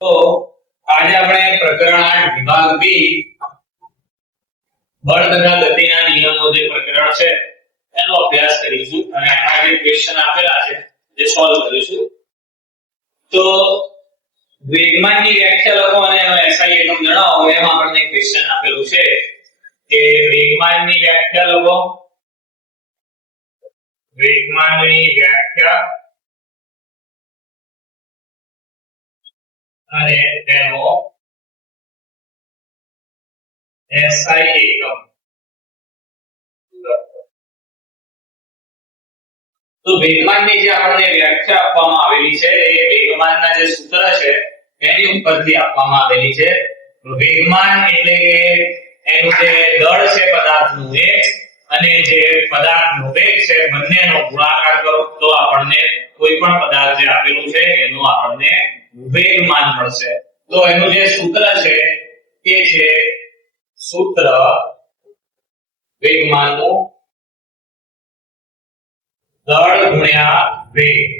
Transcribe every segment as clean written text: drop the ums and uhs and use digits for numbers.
તો આજે આપણે પ્રકરણ 8 વિભાગ બી બળ તથા ગતિના નિયમો જે પ્રકરણ છે એનો અભ્યાસ કરીશું અને આના જે ક્વેશ્ચન આપેલા છે જે સોલ્વ કરીશું. તો વેગમાનની વ્યાખ્યા લખો અને એનો એસઆઈ એકમ જણાવો. એમ આપણને ક્વેશ્ચન આપેલું છે કે વેગમાનની વ્યાખ્યા લખો. વેગમાનની વ્યાખ્યા અને તેનો એસઆઈ એકમ. તો વેગમાનની જે આપણને વ્યાખ્યા આપવામાં આવેલી છે એ વેગમાનના જે સૂત્ર છે એની ઉપરથી આપવામાં આવેલી છે. વેગમાન એટલે કે એનું જે દળ છે પદાર્થનું વેગ અને જે પદાર્થનો વેગ છે બંનેનો ગુણાકાર કરો તો આપણને કોઈ પણ પદાર્થ જે આપેલું છે એનું આપણને વેગમાન મળશે. તો એનું જે સૂત્ર છે એ છે સૂત્ર વેગમાનનું દળ ગુણ્યા વેગ.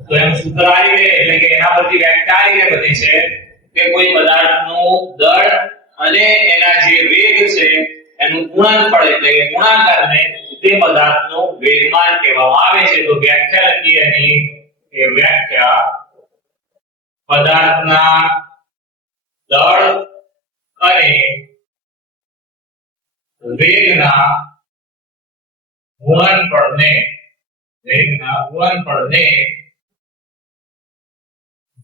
તો એમ સૂત્ર આવી ગયું એટલે કે એના પરથી વ્યાખ્યા આવી ગઈ બની છે કે કોઈ પદાર્થનું દળ અને એના જે વેગ છે એનું ગુણનફળ એટલે કે ગુણાકારને તે પદાર્થનું વેગમાન કહેવામાં આવે છે. તો વ્યાખ્યા લખીએ એની કે વ્યાખ્યા પદાર્થના દળ અને વેગના ગુણનફળને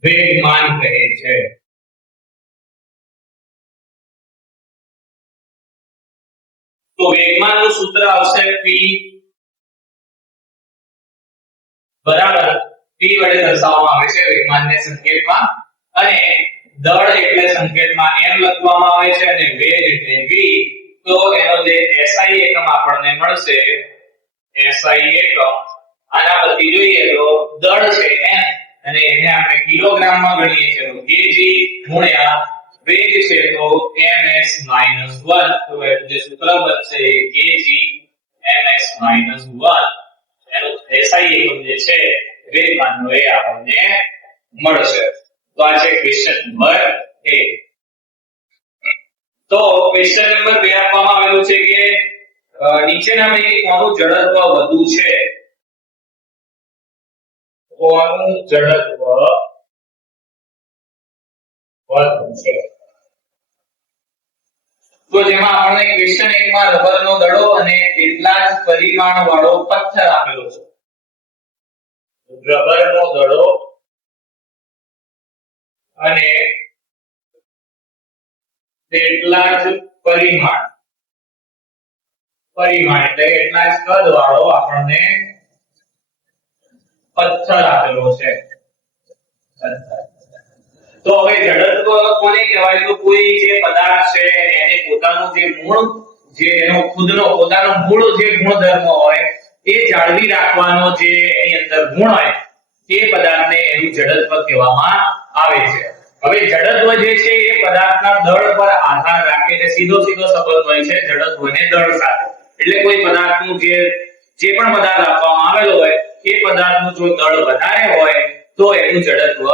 વેગમાન કહે છે. તો વેગમાનનું સૂત્ર આવશે p બરાબર p વડે દર્શાવવામાં આવે છે વેગમાનને સંકેતમાં, અને દળ એટલે સંકેતમાં m લખવામાં આવે છે અને વેગ એટલે v. તો એનો જે SI એકમ આપણને મળશે SI એકમ આના પરથી જોઈએ તો દળ છે m અને એને આપણે કિલોગ્રામમાં ગણીએ છીએ તો kg ગુણ્યા વેગ છે તો ms - 1. તો એનું જે સૂત્ર બનશે kg ms - 1 એનો SI એકમ જે છે વેગમાનનો એ આપણને મળશે. તો આ છે ક્વેશ્ચન નંબર 1. તો ક્વેશ્ચન નંબર 2 આપવામાં આવેલું છે કે નીચેના પૈકી કોનું જડત્વ વધુ છે? કોનું જડત્વ વધુ છે? તો જેમાં આપણને ક્વેશ્ચન 1 માં રબરનો દડો અને કેટલા જ પરિમાણ વાળો પથ્થર આપેલો છે. રબરનો દડો અને કેટલા જ પરિમાણ એટલે કેટલા જ કદ વાળો આપણને પથ્થર આપેલો છે. તો હવે જડત્વ કોને કહેવાય? તો કોઈ જે પદાર્થ છે એને પોતાનું જે મૂળ જે એનો ખુદનો પોતાનો મૂળ જે ગુણધર્મ હોય એ જાળવી રાખવાનો જે એની અંદર ગુણ હોય એ પદાર્થને એનું જડત્વ કહેવામાં આવે છે. હવે જડત્વ જે છે એ પદાર્થના દળ પર આધાર રાખે છે. સીધો સંબંધ હોય છે જડત્વ અને દળ સાથે. એટલે કોઈ પદાર્થનું જે પણ પદાર્થ આપવામાં આવેલો હોય એ પદાર્થનું જો દળ વધારે હોય તો એનું જડત્વ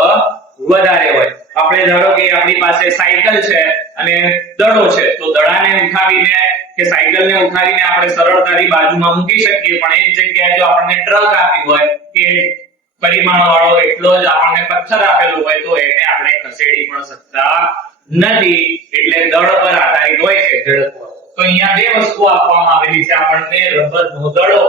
વધારે હોય. આપણે ધારો કે આપણી પાસે સાયકલ છે અને દડો છે તો દડાને ઉઠાવીને કે સાયકલને ઉઠાવીને આપણે સરળતાથી બાજુમાં મૂકી શકીએ, પણ એ જ જગ્યાએ જો આપણને ટ્રક આપી હોય કે પરિમાણ વાળો એટલો જ આપણને પથ્થર આપેલો હોય તો એને આપણે ખસેડી પણ શકતા નથી. એટલે દળ પર આધારિત હોય છે જડત્વ. તો અહીંયા બે વસ્તુ આપવામાં આવેલી છે આપણને, રબરનો દડો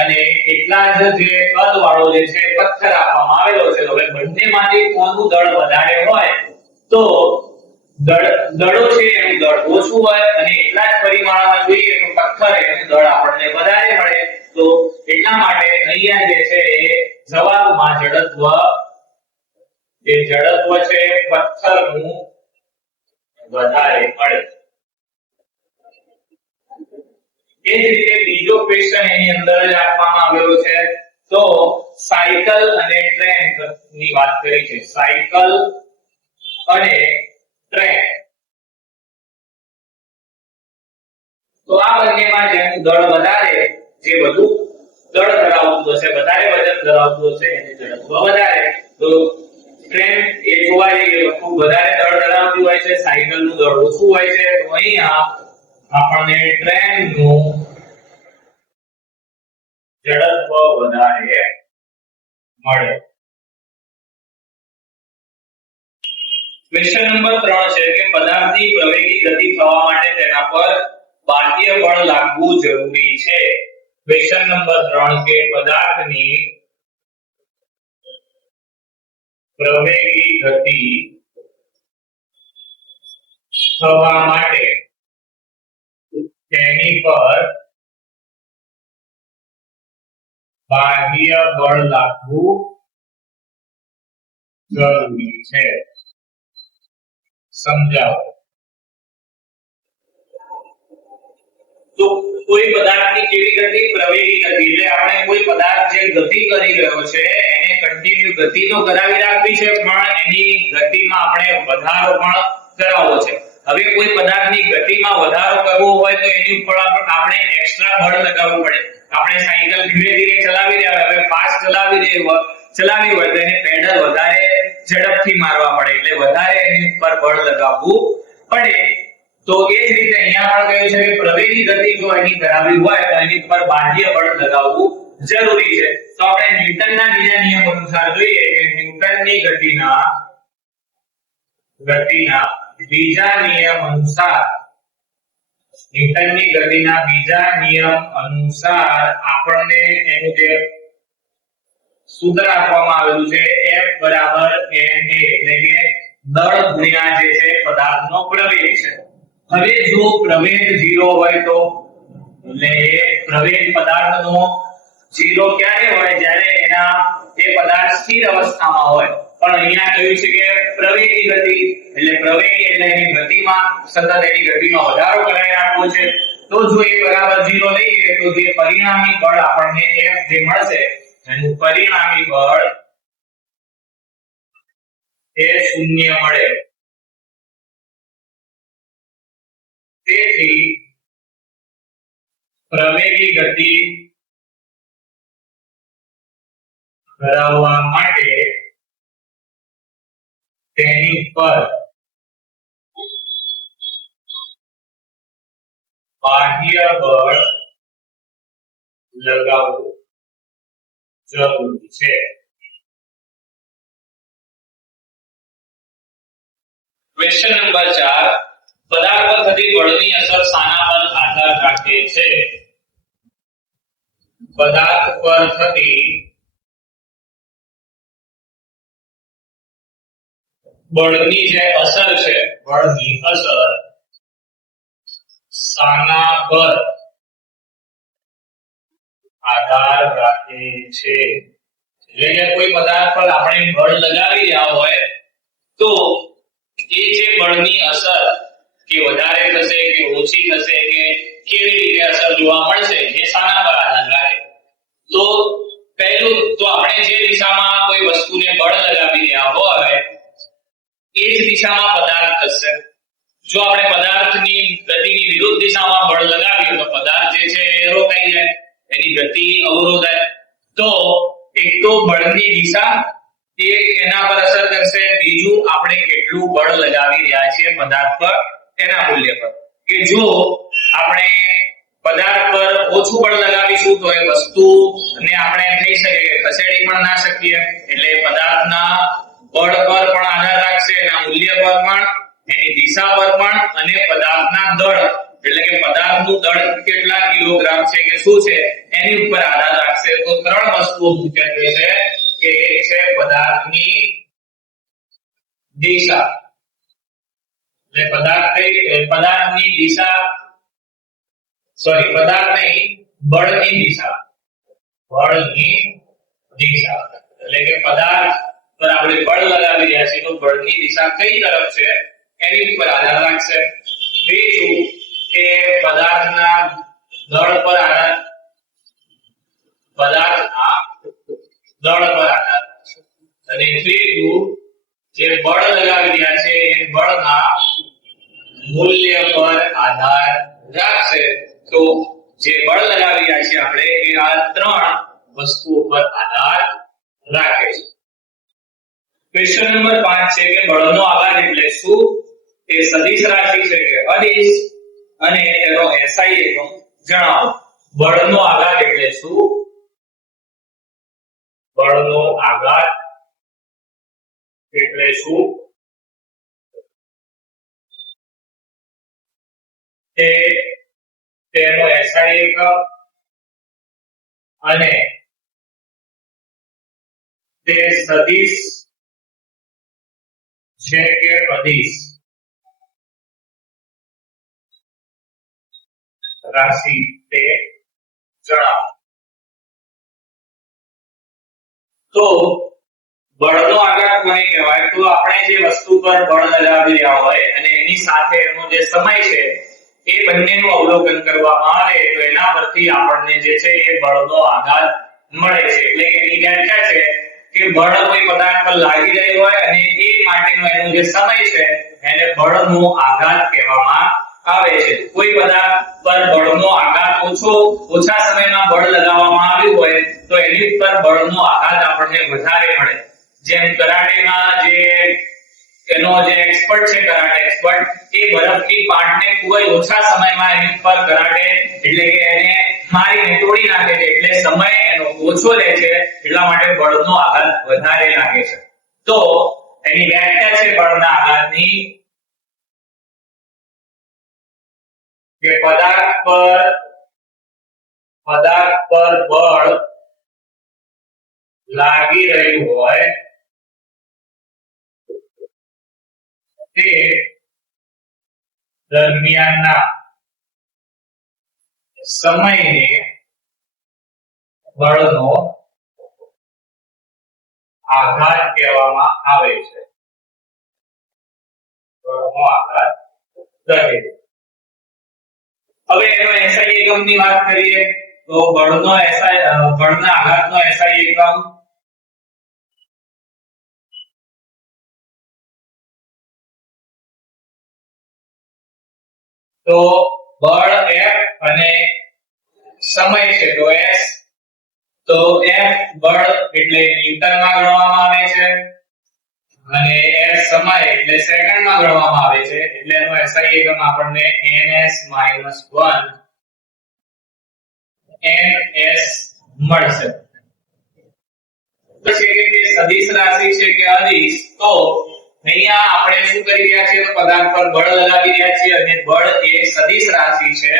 અને કેટલા જ જે કદ વાળો જે છે પથ્થર આપવામાં આવેલો છે. હવે બંનેમાંથી કોનું દળ વધારે હોય તો દડો છે એનું દળ ઓછું હોય અને એટલા જ પરિમાણમાં જોઈએ તો પથ્થર એનું દળ આપણને વધારે મળે. તો એટલા માટે અહીંયા જે છે એ જવાબમાં જડત્વ છે પથ્થરનું વધારે મળે. એ જ રીતે બીજો ક્વેશ્ચન એની અંદર જ આપવામાં આવેલો છે. તો સાયકલ અને ટ્રેન ની વાત કરી છે. સાયકલ અને ટ્રેન તો આ બંનેમાં જેનું દળ વધારે જે વધુ દળ ધરાવતું હશે વધારે વજન ધરાવતું હશે એની ઝડપ વધારે. તો ટ્રેન એ એ જોવા જઈએ વસ્તુ વધારે દળ ધરાવતી હોય છે, સાયકલનું દળ ઓછું હોય છે, તો અહીંયા આપણને ટ્રેનનું ઝડપ વધારે મળે. ક્વેશ્ચન નંબર 3 છે કે પદાર્થની પ્રવેગી ગતિ થવા માટે તેના પર બાહ્ય બળ લાગવું જરૂરી છે. ક્વેશ્ચન નંબર 3 કે પદાર્થની પ્રવેગી ગતિ થવા માટે તેની પર બાહ્ય બળ લાગવું જરૂરી છે. સમજાવો. તો કોઈ પદાર્થની કેવી ગતિ? પ્રવેગી ગતિ. એટલે આપણે કોઈ પદાર્થ જે ગતિ કરી રહ્યો છે એને કન્ટિન્યુ ગતિ તો કરાવી રાખવી છે, પણ એની ગતિમાં આપણે વધારો પણ કરાવવો છે. હવે કોઈ પદાર્થની ગતિમાં વધારો કરવો હોય તો એની ઉપર આપણે એક્સ્ટ્રા બળ લગાવવું પડે. આપણે સાયકલ ધીરે ધીરે ચલાવી રહ્યા હોય, હવે ફાસ્ટ ચલાવી હોય તો એને પેડલ વધારે ઝડપથી મારવા પડે, એટલે વધારે એની ઉપર બળ લગાવવું પડે. તો એ જ રીતે અહીંયા પણ કહ્યું છે કે પ્રવેગી ગતિ જો એની કરાવી હોય તો એની ઉપર બાહ્ય બળ લગાવવું જરૂરી છે. તો આપણે ન્યૂટનના બીજા નિયમ અનુસાર જોઈએ કે ન્યૂટનની ગતિના બીજા નિયમ અનુસાર આપણને એનું જે સૂત્ર આપવામાં આવેલું છે F = ma, એટલે કે દળ ગુણ્યા જે છે પદાર્થનો પ્રવેગ છે. હવે જો પ્રવેગ 0 હોય તો, એટલે પ્રવેગ પદાર્થનો 0 ક્યારે હોય? જ્યારે એ પદાર્થ સ્થિર અવસ્થામાં હોય. પણ અહીંયા કહ્યું છે કે પ્રવેગી ગતિ, એટલે પ્રવેગી એટલે એની ગતિમાં સતત એની ગતિમાં વધારો કરાવી રાખવો છે. તો જો એ બરાબર 0 લઈએ તો જે પરિણામી બળ આપણને F જે મળશે એનું પરિણામી બળ એ 0 મળે. તેથી પ્રવેગી ગતિ કરાવવા માટે તેની પર બાહ્ય બળ લગાવવું જરૂરી છે. ક્વેશ્ચન નંબર 4 પદાર્થ પર થતી બળની અસર શાના પર આધાર રાખે છે? પદાર્થ પર થતી બળની જે અસર છે, બળની અસર શાના પર આધાર રાખે છે? એટલે કે કોઈ પદાર્થ પર આપણે બળ લગાવી રહ્યા હોય તો એ જે બળની અસર કે વધારે થશે કે ઓછી થશે કે કેવી રીતે અસર જોવા મળશે એ શાના પર આધાર રાખે? તો પહેલું તો આપણે જે દિશામાં કોઈ વસ્તુને બળ લગાવી રહ્યા હોય એ જ દિશામાં પદાર્થ થશે. જો આપણે પદાર્થની ગતિની વિરુદ્ધ દિશામાં બળ લગાવીએ તો પદાર્થ જે છે એ રોકાઈ જાય, એની ગતિ અવરોધાય. તો એક તો બળની દિશા એના પર અસર કરશે, બીજું આપણે કેટલું બળ લગાવી રહ્યા છીએ પદાર્થ પર એના મૂલ્ય પર. કે જો આપણે પદાર્થ પર ઓછું બળ લગાવીશું તો એ વસ્તુને આપણે થઈ શકે કે ખસેડી પણ ના શકીએ, એટલે પદાર્થના બળ પર પણ આધાર રાખશે, એના મૂલ્ય પર પણ, એની દિશા પર પણ, અને પદાર્થના દળ એટલે કે પદાર્થનું દળ કેટલા કિલોગ્રામ છે કે શું છે એની ઉપર આધાર રાખશે. તો ત્રણ વસ્તુઓ મુખ્યત્વે છે કે એક છે પદાર્થની દિશા, એટલે પદાર્થની દિશા બળની દિશા એટલે કે પદાર્થ પર આપણે બળ લગાવી રહ્યા છીએ તો બળની દિશા કઈ તરફ છે એની ઉપર આધાર રાખશે. બીજું કે પદાર્થના દળ પર આધાર અને ત્રીજું જે બળ લગાવી રહ્યા છે એ બળના મૂલ્ય પર આધાર રાખશે. તો જે બળ લગાવી રહ્યા છે આપણે એ આ ત્રણ વસ્તુઓ પર આધાર રાખે છે. ક્વેશ્ચન નંબર 5 છે કે બળનો આઘાત એટલે શું? તે સદિશ રાશિ છે કે અદિશ અને તેનો SI એકમ જણાવો. બળનો આઘાત એટલે શું? બળનો આઘાત એટલે શું? તે તેનો SI એકમ અને તે સદિશ છે કે અદિશ રાશિ તે જણાવો. તો બળનો આઘાત કોને કહેવાય? તો આપણે જે વસ્તુ પર બળ લગાવી રહ્યા હોય અને એની સાથે એનો જે સમય છે એ બંનેનું અવલોકન કરવામાં આવે તો એના પરથી આપણને જે છે એ બળનો આઘાત મળે છે. એટલે કે એની વ્યાખ્યા છે કે બળ કોઈ પદાર્થ પર લાગી રહ્યું હોય અને એ માટેનો એનો જે સમય છે એને બળનો આઘાત કહેવામાં આવે છે. કોઈ પદાર્થ પર બળનો આઘાત ઓછા સમયમાં બળ લગાવવામાં આવ્યું હોય તો એની ઉપર બળનો આઘાત આપણને વધારે મળે. જેમ કરાટેમાં જે એનો જે એક્સપર્ટ છે કરાટે એક્સપર્ટ એ બરફની પાટને ખૂબ જ ઓછા સમયમાં એની ઉપર કરાટે એટલે કે એને મારીને તોડી નાખે છે. એટલે સમય એનો ઓછો લે છે એટલા માટે બળનો આઘાત વધારે લાગે છે. તો એની વ્યાખ્યા છે બળના આઘાતની કે પદાર્થ પર બળ લાગી રહ્યું હોય તે દરમિયાનના સમયને બળનો આઘાત કહેવામાં આવે છે. બળનો આઘાત કહે. હવે એનો SI એકમની વાત કરીએ તો બળના આઘાતનો SI એકમ તો બળ F અને સમય છે તો S. તો F બળ એટલે ન્યૂટનમાં ગણવામાં આવે છે અને S સમય એટલે સેકન્ડમાં ગણવામાં આવે છે. એટલે એનો SI એકમ આપણને ns - 1 ns મળશે. પછી કે સદિશ રાશિ છે કે અદિશ? તો અહીંયા આપણે શું કરી રહ્યા છીએ તો પદાર્થ પર બળ લગાવી રહ્યા છીએ અને બળ એ સદિશ રાશિ છે.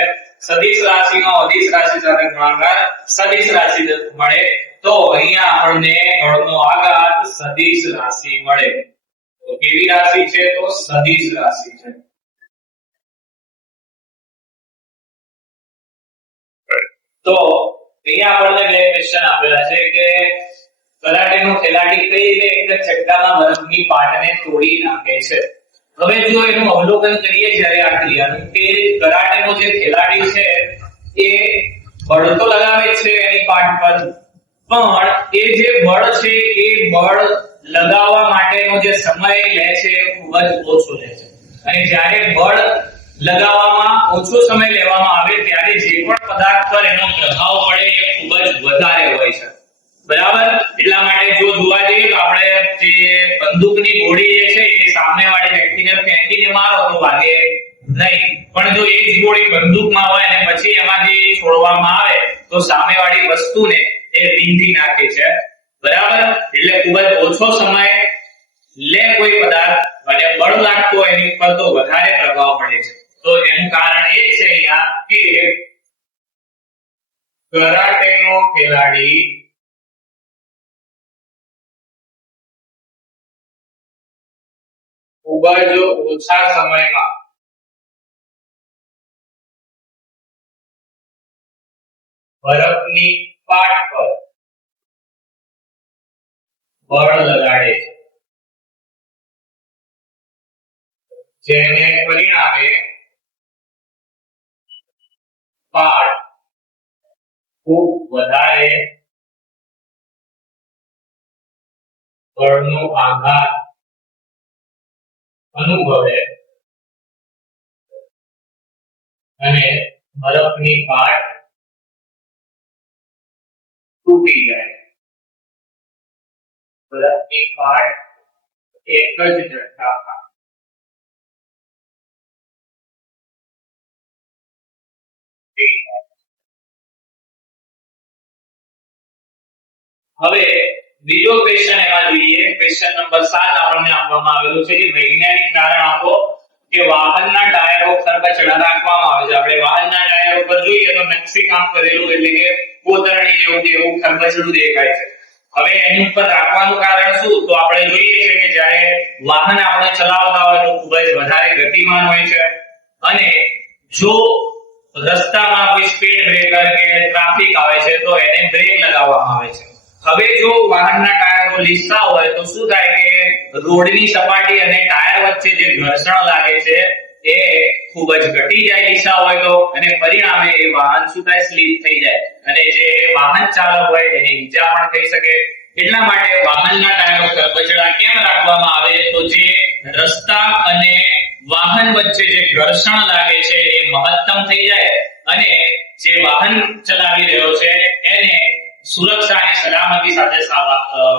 સદિશ રાશિનો અદિશ રાશિ સાથે ગુણાકાર સદિશ રાશિ મળે. તો અહીંયા આપણને બળનો આઘાત સદિશ રાશિ મળે. તો કેવી રાશિ છે? તો સદિશ રાશિ છે. તો અહીંયા આપણને બે ક્વેશ્ચન આપેલા છે કે કરાટેનો ખેલાડી કઈ રીતે એક ચટ્ટામાં બરફની પાટને તોડી નાખે છે. હવે જો એનું અવલોકન કરીએ જ્યારે આ ક્રિયાનું કે કરાટેનો જે ખેલાડી છે એ બળ તો લગાવે છે એની પાટ પર પણ એ જે બળ છે એ બળ લગાવવા માટેનો જે સમય લે છે એ ખૂબ જ ઓછો લે છે. અને જ્યારે બળ લગાવવામાં ઓછો સમય લેવામાં આવે ત્યારે જે પણ પદાર્થ પર એનો પ્રભાવ પડે એ ખૂબ જ વધારે હોય છે. બરાબર? એટલા માટે જો જોવા જઈએ તો આપણે જે બંદૂકની ગોળી જે છે એ સામેવાળી વ્યક્તિને ફેંકીને મારો તો વાગે નહીં, પણ જો એ જ ગોળી બંદૂકમાં હોય અને પછી એમાંથી છોડવામાં આવે તો સામેવાળી વસ્તુને એ વીંધી નાખે છે. બરાબર? એટલે ખૂબ જ ઓછો સમય લે કોઈ પદાર્થ અને બળ લાગતો એની ઉપર તો વધારે પ્રભાવ પડે છે. તો એનું કારણ એ છે અહીંયા કે કરાટેનો ખેલાડી ખૂબ જ ઓછા સમયમાં બરફની પાટ પર બળ લગાડે છે, જેને પરિણામે પાટ ખૂબ વધારે બળનો આઘાત અનુભવે અને બરફની પાટ તૂટી જાય. બરફની પાટ એક જ જથ્થા હવે બીજો ક્વેશ્ચન એમાં જોઈએ ક્વેશ્ચન નંબર 7 આપણને આપવામાં આવેલું છે કે વૈજ્ઞાનિક કારણ આપો કે વાહનના ટાયરો ખરબચડા રાખવામાં આવે છે આપણે વાહનના ટાયરો પર જોઈએ તો નકશી કામ કરેલું એટલે કે કોતરણી જેવું ખરબચડું દેખાય છે હવે એની ઉપર રાખવાનું કારણ શું તો આપણે જોઈએ છે કે જ્યારે વાહન આપણે ચલાવતા હોય તો ખૂબ જ વધારે ગતિમાન હોય છે અને જો રસ્તામાં કોઈ સ્પીડ બ્રેકર કે ટ્રાફિક આવે છે તો એને બ્રેક લગાવવામાં આવે છે હવે જો વાહનના ટાયરો લીસા હોય તો શું થાય કે રોડની સપાટી અને ટાયર વચ્ચે જે ઘર્ષણ લાગે છે એ ખૂબ જ ઘટી જાય લીસા હોય તો અને પરિણામે એ વાહન શું થાય સ્લીપ થઈ જાય અને જે વાહન ચાલક હોય એને ઈજા પણ થઈ શકે એટલા માટે વાહનના ટાયરો ખરબચડા કેમ રાખવામાં આવે તો જે રસ્તા અને વાહન વચ્ચે જે ઘર્ષણ લાગે છે એ મહત્તમ થઈ જાય અને જે વાહન ચલાવી રહ્યો છે એને સુરક્ષા અને સલામતી સાથે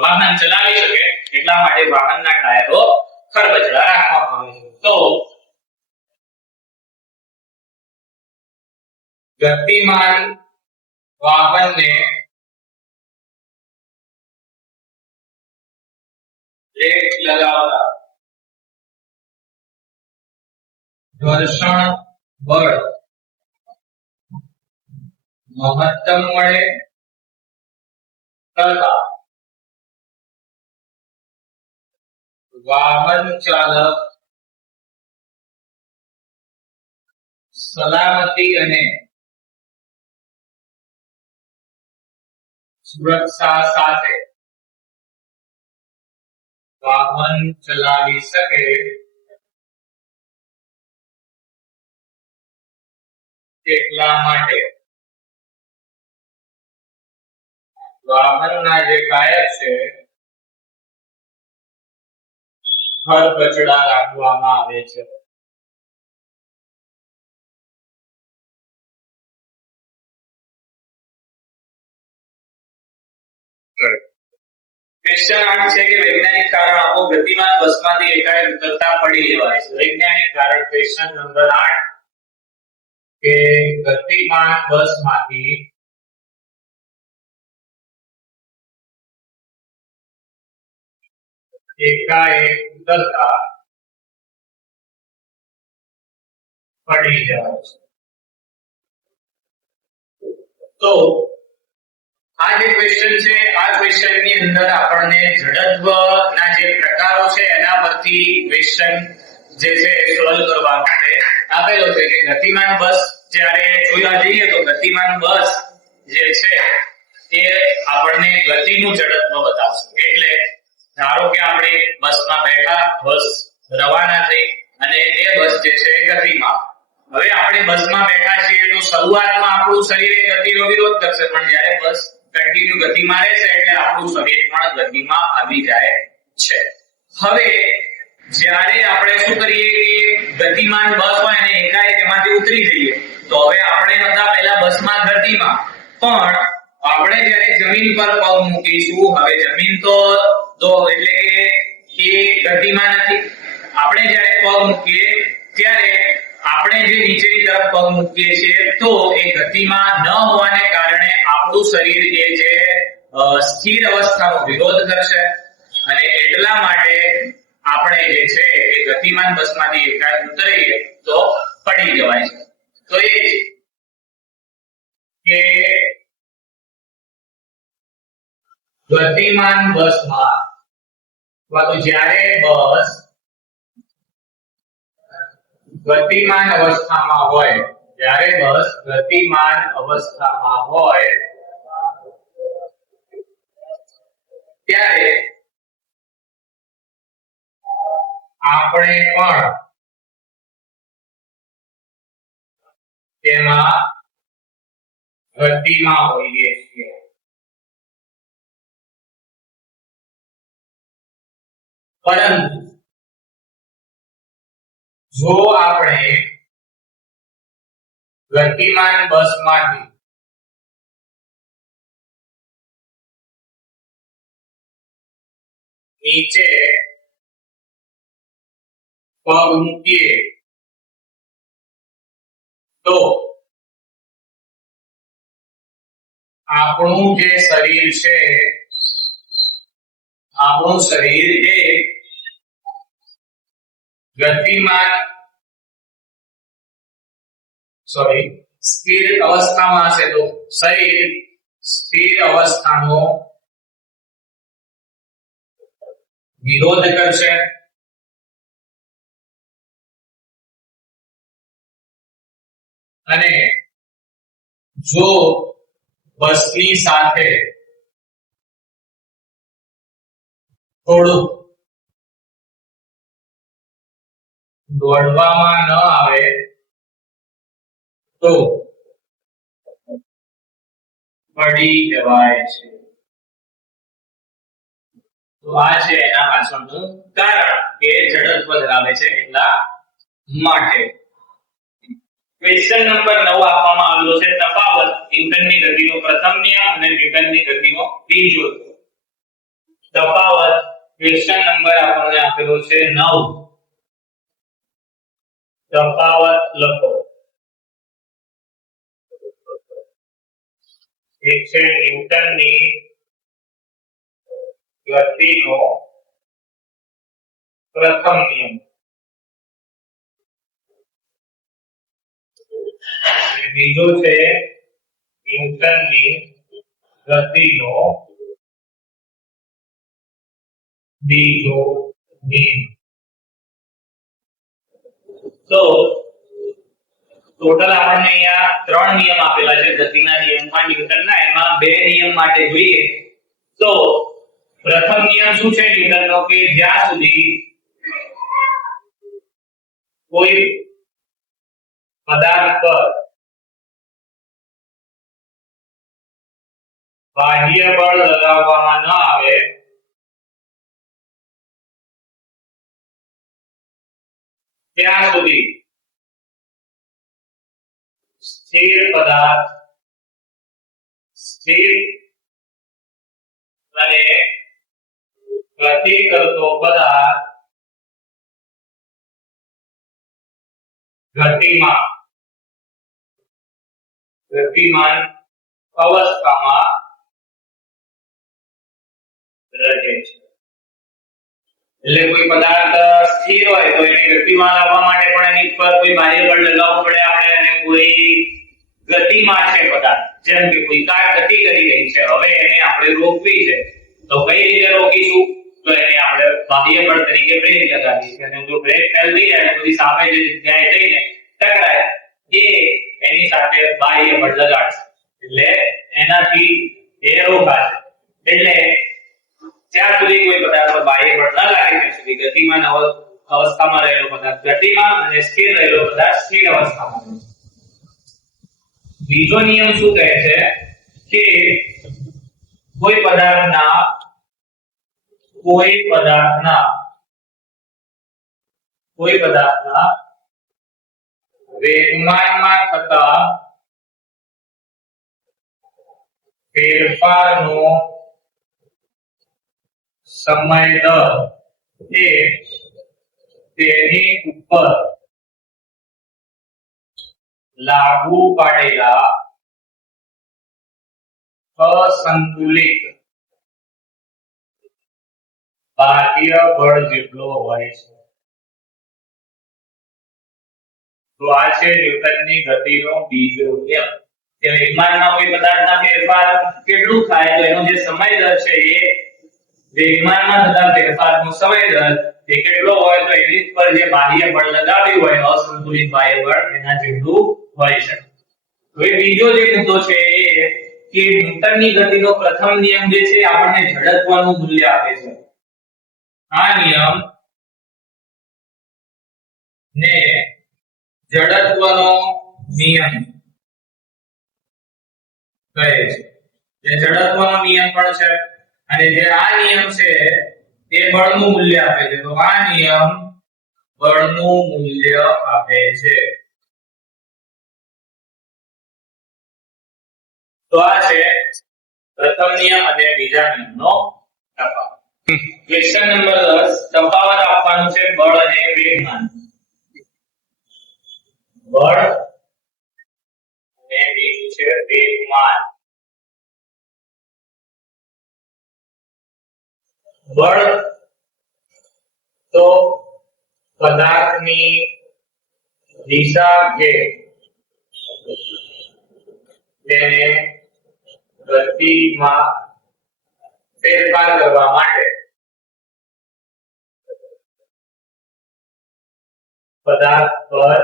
વાહન ચલાવી શકે એટલા માટે વાહનના ટાયરો ખરબચડા રાખવામાં આવે છે તો ગતિમાન વાહનને બ્રેક લગાવતા ઘર્ષણ બળ મહત્તમ મળે તથા વાહન ચાલક સલામતી અને સુરક્ષા સાથે વાહન ચલાવી શકે એટલા માટે વાહનના જે ટાયર છે ખરબચડા રાખવામાં આવે છે ક્વેશ્ચન 8 છે કે વૈજ્ઞાનિક કારણ આપો ગતિમાન બસમાંથી એકાએક ઉતરતા પડી જવાય છે વૈજ્ઞાનિક કારણ ક્વેશ્ચન નંબર 8 કે ગતિમાન બસમાંથી એકાએક ઉતરતા પડી જાય છે તો આ જે ક્વેશ્ચન છે આ ક્વેશ્ચન ની અંદર આપણને જડત્વના જે પ્રકારો છે એના પરથી ક્વેશ્ચન જે છે સોલ્વ કરવા માટે આપેલો છે કે ગતિમાન બસ જ્યારે જોવા જઈએ તો ગતિમાન બસ જે છે એ આપણને ગતિનું જડત્વ બતાવશે એટલે ધારો કે આપણે બસમાં બેઠા બસ રવાના થઈ અને એ બસ જે છે ગતિમાં હવે આપણે બસમાં બેઠા છીએ તો શરૂઆતમાં આપણું શરીર એ ગતિનો વિરોધ કરશે પણ જ્યારે બસ કન્ટિન્યુ ગતિમાં રહેશે એટલે આપણું શરીર પણ ગતિમાં આવી જાય છે હવે જ્યારે આપણે શું કરીએ કે ગતિમાન બસ હોય અને એકાએક એમાંથી ઉતરી જઈએ તો હવે આપણે હતા પહેલા બસમાં ગતિમાં પણ આપણે જ્યારે જમીન પર પગ મૂકીશું હવે જમીન તો એટલે કે એ ગતિમાં નથી આપણે જ્યારે પગ મૂકીએ ત્યારે આપણે જે નીચેની તરફ પગ મૂકીએ છીએ તો એ ગતિમાં ન હોવાને કારણે આપણું શરીર એ જે સ્થિર અવસ્થાનો વિરોધ કરશે અને એટલા માટે આપણે જે છે એ ગતિમાન બસમાંથી એકાએક ઉતરીએ તો પડી જવાય છે તો એ કે ગતિમાન બસમાં અથવા તો જ્યારે બસ ગતિમાન અવસ્થામાં હોય જ્યારે બસ ગતિમાન અવસ્થામાં હોય ત્યારે આપણે પણ તેમાં ગતિમાં હોઈએ છીએ પરંતુ જો આપણે ગતિમાન બસમાંથી નીચે પગ મૂકીએ તો આપણું જે શરીર છે, આપણું શરીર એ ગતિમાન સ્થિર અવસ્થામાં છે, તો શરીર સ્થિર અવસ્થાનો વિરોધ કરશે અને જો બસની સાથે થોડું દોડવામાં ન આવે તો પડી જવાય છે. તો આ છે એના પાછળનું કારણ કે જડત્વ ધરાવે છે એટલા માટે. ક્વેશ્ચન નંબર 9 આપવામાં આવેલો છે તફાવત ન્યૂટનની ગતિનો પ્રથમ નિયમ અને ન્યૂટનની ગતિનો બીજો નિયમ. તફાવત ક્વેશ્ચન નંબર આપણને આપેલો છે 9. તફાવત લખો. એક છે ન્યૂટનની ગતિનો પ્રથમ નિયમ, બીજો છે ન્યૂટનની ગતિનો બીજો નિયમ. તો ટોટલ આપણને અહીંયા 3 નિયમ આપેલા છે ગતિના નિયમમાં ન્યૂટનના, એમાં 2 નિયમ માટે જોઈએ તો પ્રથમ નિયમ શું છે ન્યૂટનનો કે જ્યાં સુધી કોઈ પદાર્થ પર બાહ્ય બળ લગાવવામાં ન આવે ત્યાં સુધી સ્થિર પદાર્થ સ્થિર અને ગતિ કરતો પદાર્થ ગતિમાન અવસ્થામાં રહે છે. એટલે કોઈ પદાર્થ સ્થિર હોય તો એને ગતિમાં લાવવા માટે પણ એની પર કોઈ બાહ્ય બળ લગાવવું પડે આપણે, અને કોઈ ગતિમાં છે પદાર્થ, જેમ કે કોઈ કાર ગતિ કરી રહી છે, હવે એને આપણે રોકવી છે તો કઈ રીતે રોકીશું? તો એને આપણે બાહ્ય બળ તરીકે બ્રેક લગાવીશું, અને જો બ્રેક ફેલ થઈ જાય તો પછી સામે જે જગ્યાએ જઈને ટકરાય એ એની સાથે બાહ્ય બળ લગાડશે, એટલે એનાથી એ રોકાશે. એટલે જ્યાં સુધી કોઈ પદાર્થ પર બાહ્ય બળ ન લાગે ત્યાં સુધી ગતિમાન અવસ્થામાં રહેલો પદાર્થ ગતિમાં અને સ્થિર રહેલો પદાર્થ સ્થિર અવસ્થામાં રહે છે. બીજો નિયમ શું કહે છે કે કોઈ પદાર્થના વેગમાનમાં થતા ફેરફારનો સમય દર એ તેની ઉપર લાગુ પાડેલા અસંતુલિત બાહ્ય બળ જેટલો હોય છે. તો આ છે ન્યૂટનની ગતિનો બીજો નિયમ કે વેગમાનમાં કોઈ પદાર્થના ફેરફાર કેટલું થાય તો એનો જે સમય દર છે એ વેગમાનમાં થતા ફેરફારનો સમય દર એ કેટલો હોય તો એની પર જે બાહ્ય બળ લગાવ્યું હોય અસંતુલિત બાહ્ય બળ એના જેટલું હોય છે. હવે બીજો જે મુદ્દો છે એ કે ન્યૂટનની ગતિનો પ્રથમ નિયમ જે છે આપણને જડત્વનું મૂલ્ય આપે છે. આ નિયમ ને જડત્વનો નિયમ કહે છે. જે જડત્વનો નિયમ પણ છે અને જે આ નિયમ છે એ બળનું મૂલ્ય આપે છે. તો આ નિયમ બળનું મૂલ્ય આપે છે. તો આ છે પ્રથમ નિયમ અને બીજા નિયમનો તફાવત. ક્વેશ્ચન નંબર 10 તફાવત આપવાનું છે બળ અને વેગમાન. બળ અને બીજું છે વેગમાન. બળ તો પદાર્થની દિશા કે તેને ગતિમાં ફેરફાર કરવા માટે પદાર્થ પર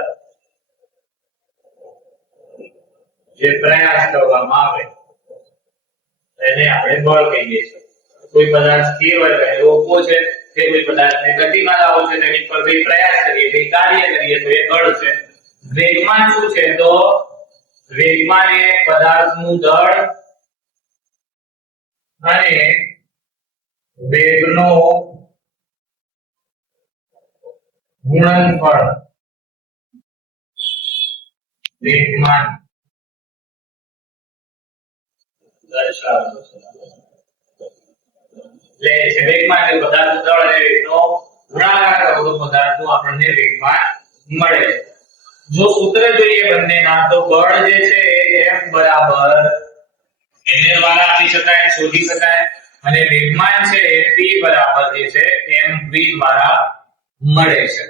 જે પ્રયાસ કરવામાં આવે એને આપણે બળ કહીએ છીએ. કોઈ પદાર્થ સ્થિર હોય તો એ રોકવો છે, તે કોઈ પદાર્થને ગતિમાં લાવવો છે તેની પર કોઈ પ્રયાસ કરીએ કોઈ કાર્ય કરીએ તો એ બળ છે. વેગમાન શું છે? તો વેગમાન એ પદાર્થનું દળ અને વેગનો ગુણનફળ વેગમાન દર્શાવતું છે. એટલે વેગમાન એ પદાર્થનું દળ અને વેગનો ગુણાકાર કરો તો પદાર્થનું આપણને વેગમાન મળે છે. જો સૂત્ર જોઈએ બંનેના તો બળ જે છે એ F બરાબર એને દ્વારા આપી શકાય, શોધી શકાય, અને વેગમાન છે એ P બરાબર જે છે mv દ્વારા મળે છે.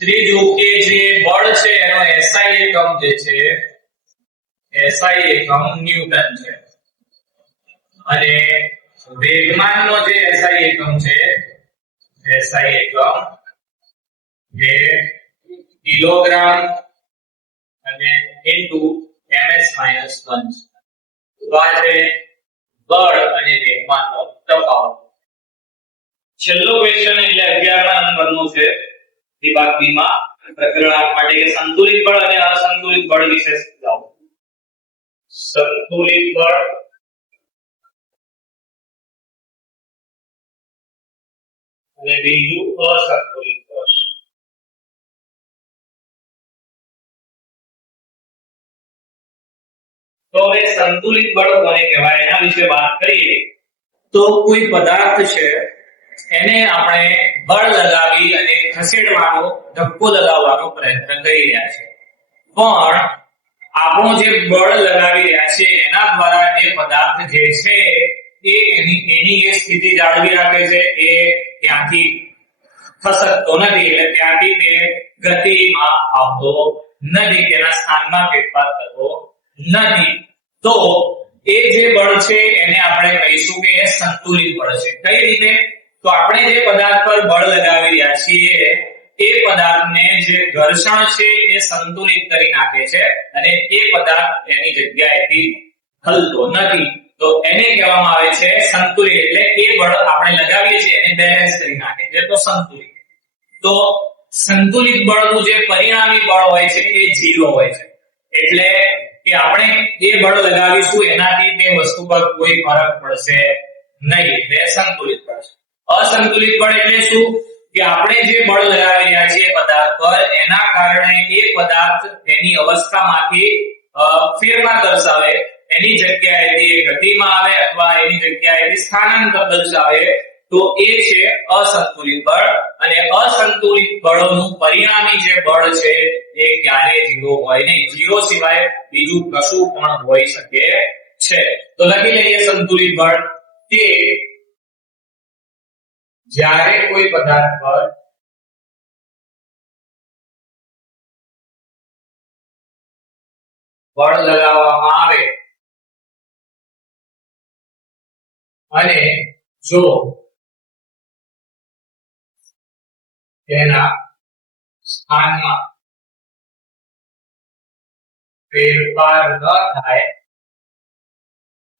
ત્રીજું કે જે બળ છે એનો SI એકમ જે છે SI એકમ ન્યૂટન છે અને વેગમાનનો જે SI એકમ છે SI એકમ એ કિલોગ્રામ અને ઇન્ટુ ms -1 તો આ છે બળ અને વેગમાનનો તફાવત. છેલ્લો ક્વેશ્ચન એટલે 11મા નંબરનો છે વિભાગ બી માં પ્રકરણ 8 માટે કે સંતુલિત બળ અને અસંતુલિત બળ વિશે સમજાવો. સંતુલિત બળ અને બીજું અસંતુલિત બળ. તો હવે સંતુલિત બળ કોને કહેવાય એના વિશે વાત કરીએ તો કોઈ પદાર્થ છે એને આપણે બળ લગાવી અને ખસેડવાનો ધક્કો લગાવવાનો પ્રયત્ન કરી રહ્યા છે, પણ આપણો જે બળ લગાવી રહ્યા છે એના દ્વારા એ પદાર્થ જે છે એ એની એ સ્થિતિ જાળવી રાખે છે, એ ત્યાંથી ખસકતો નથી, એટલે ત્યાંથી તે ગતિમાં આવતો નથી, તેના સ્થાનમાં ફેરફાર થતો નથી. તો એ જે બળ છે એને આપણે કહીશું કે એ સંતુલિત બળ છે. કઈ રીતે? તો આપણે જે પદાર્થ પર બળ લગાવી રહ્યા છીએ એ પદાર્થને જે ઘર્ષણ છે એ સંતુલિત કરી નાખે છે અને એ પદાર્થ એની જગ્યાએથી હલતો નથી, તો એને કહેવામાં આવે છે સંતુલિત. એટલે એ બળ આપણે લગાવીએ છીએ એને બેલેન્સ કરી નાખે છે, તો સંતુલિત. તો સંતુલિત બળનું જે પરિણામી બળ હોય છે એ 0 હોય છે, એટલે કે આપણે જે બળ લગાવીશું એનાથી તે વસ્તુ પર કોઈ ફરક પડશે નહીં, એટલે સંતુલિત બળ છે. અસંતુલિત બળ એટલે શું? કે આપણે જે બળ લગાવી રહ્યા છીએ પદાર્થ પર એના કારણે એ પદાર્થ એની અવસ્થામાંથી ફેરફાર દર્શાવે, એની જગ્યાએથી ગતિમાં આવે અથવા એની જગ્યાએથી સ્થાનાંતર દર્શાવે, તો એ છે અસંતુલિત બળ. અને અસંતુલિત બળનું પરિણામી જે બળ છે એ ક્યારેય 0 હોય નહીં. 0 સિવાય બીજું કશું પણ હોઈ શકે છે. તો લખી લઈએ સંતુલિત બળ કે જ્યારે કોઈ પદાર્થ પર બળ લગાવવામાં આવે અને જો તેના સ્થાનમાં ફેરફાર ન થાય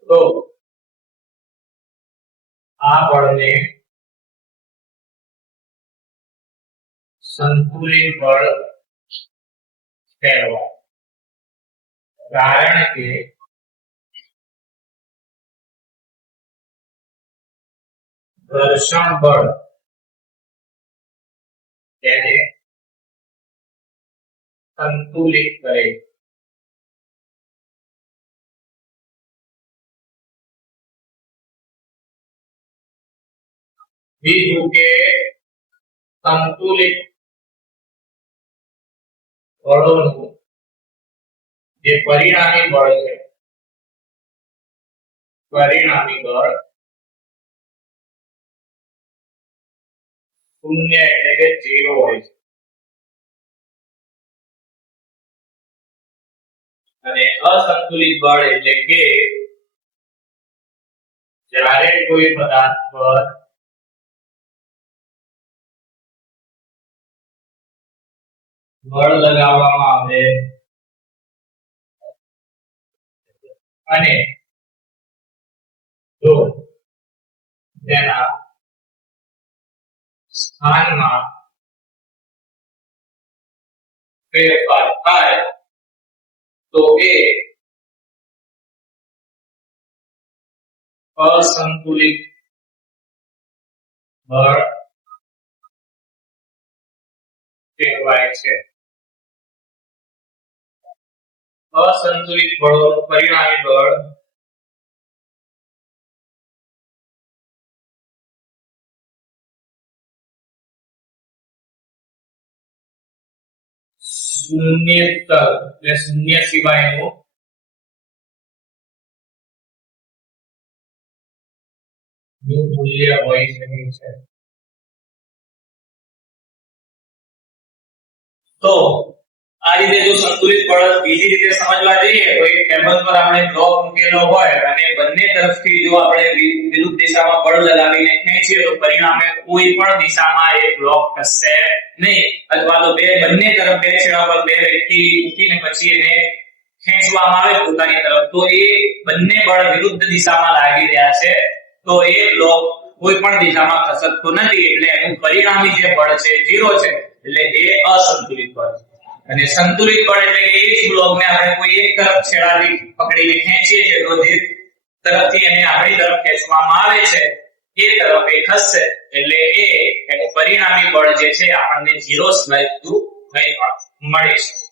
તો આ બળને સંતુલિત બળ કહેવાય. કારણ કે ઘર્ષણ બળ તેને સંતુલિત કરે. બીજું કે સંતુલિત બળોનું જે પરિણામી બળ છે, પરિણામી બળ શૂન્ય એટલે કે 0 હોય છે અને અસંતુલિત બળ એટલે કે જ્યારે કોઈ પદાર્થ પર બળ લગાવવામાં આવે અને જો તેના સ્થાનમાં ફેરફાર થાય તો એ અસંતુલિત બળ કહેવાય છે. અસંતુલિત બળોનું પરિણામી બળ શૂન્યતર એટલે શૂન્ય સિવાયનું મૂલ્ય હોઈ શકે છે. તો આ રીતે જો સંતુલિત બળ બીજી રીતે સમજવા જઈએ તો એક ટેબલ પર આપણે બ્લોક મૂકેલો હોય અને બંને તરફથી જો આપણે વિરુદ્ધ દિશામાં બળ લગાવીને ખેંચીએ તો પરિણામે કોઈ પણ દિશામાં એ બ્લોક ખસશે નહીં, અથવા તો બંને તરફ બે છેડા પર બે વ્યક્તિ મૂકીને પછી એને ખેંચવામાં આવે પોતાની તરફ તો એ બંને બળ વિરુદ્ધ દિશામાં લાગી રહ્યા છે તો એ બ્લોક કોઈ પણ દિશામાં ખસતો નથી એટલે એનું પરિણામી જે બળ છે 0 છે એટલે એ અસંતુલિત બળ છે. અને સંતુલિત બળ એટલે કે એ જ બ્લોકને આપણે કોઈ એક તરફ છેડાથી પકડીને ખેંચીએ છીએ તો જે તરફથી એને આપણી તરફ ખેંચવામાં આવે છે એ તરફ એ ખસશે એટલે એ એનું પરિણામી બળ જે છે આપણને 0 સિવાય બીજું કંઈ પણ મળે છે.